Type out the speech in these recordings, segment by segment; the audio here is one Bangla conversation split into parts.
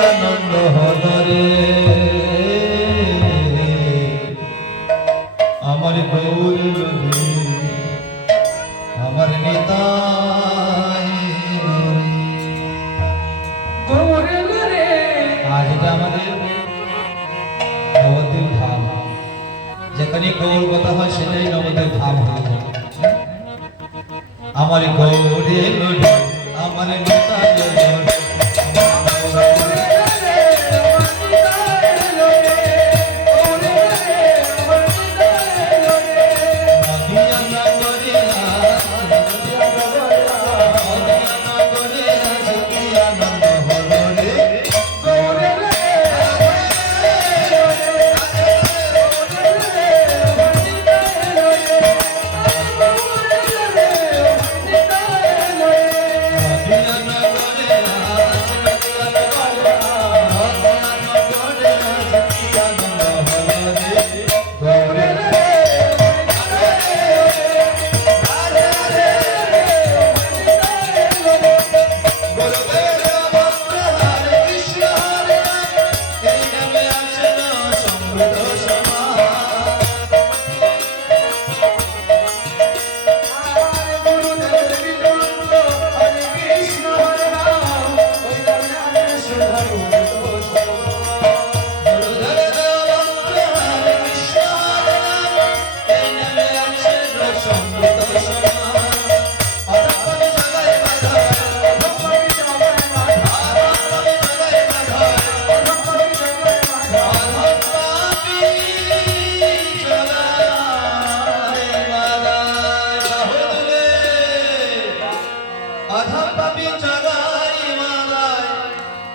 আনন্দ হলো রে আমার গৌর লোভে আমার নিতাই গৌর রে আজ এটা আমাদের নবদ্বীপ ধাম যেখানে গৌর কথা হয় সেটাই নবদ্বীপ ধাম হয়ে যায় আমার গৌরে লোভে আমার নিতাই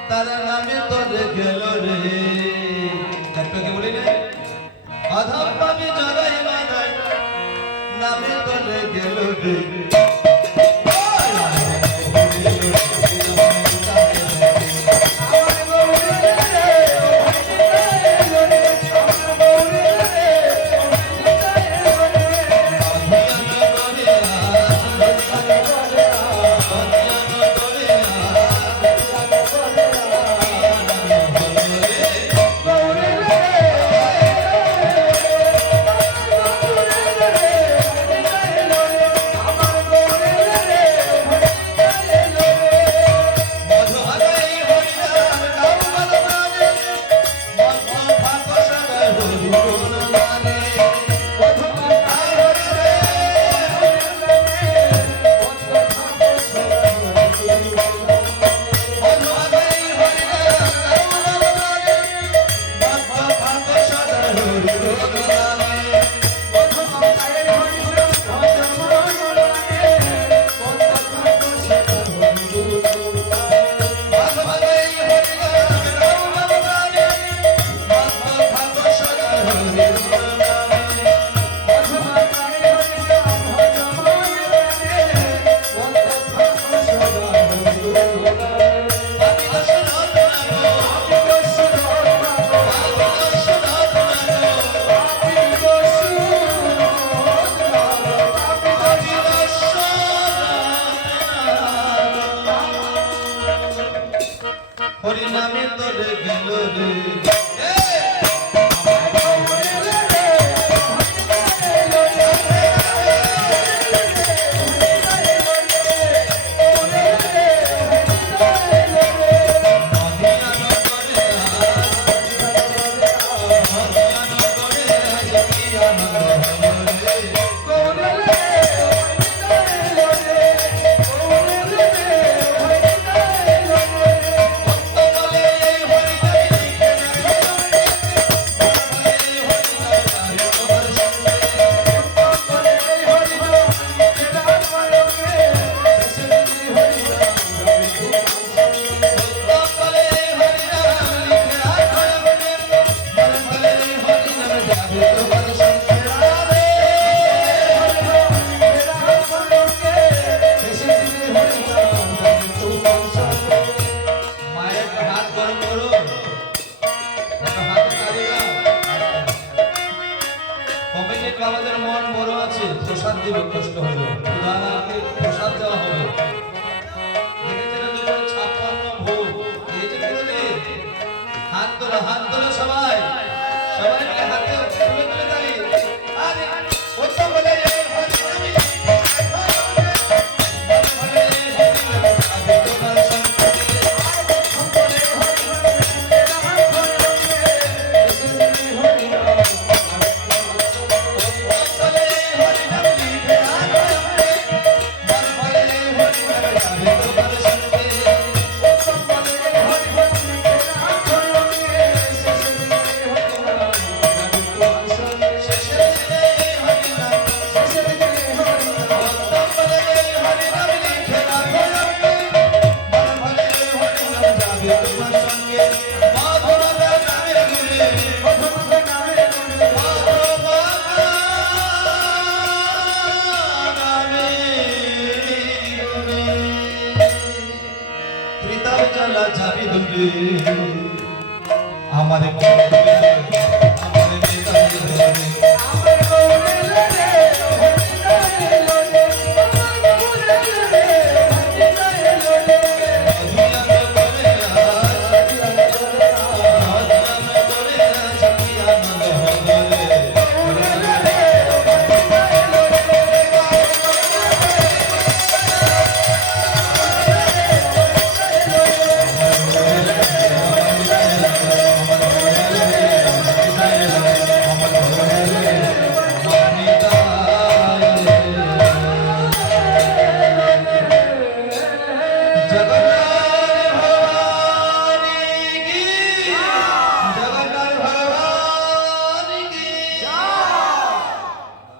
তারা নামে তোরে গেল রে একটাকে বলি না আধা পাবি জগাই মানাই নামে তোরে গেল রে হরিনামে তোরে গেল রে আমাদের মন বড় আছে প্রসাদ দিবে কষ্ট হলো প্রধানকে প্রসাদ দেওয়া হবে দেখেছেন 56 ভোগ এই যে হাত তোলো সবাই সবাই মিলে হাতে তুলে তুলে দাঁড়ি আরে উত্তম বলে হরি নামে আগে তোমার সঙ্গে আমাদের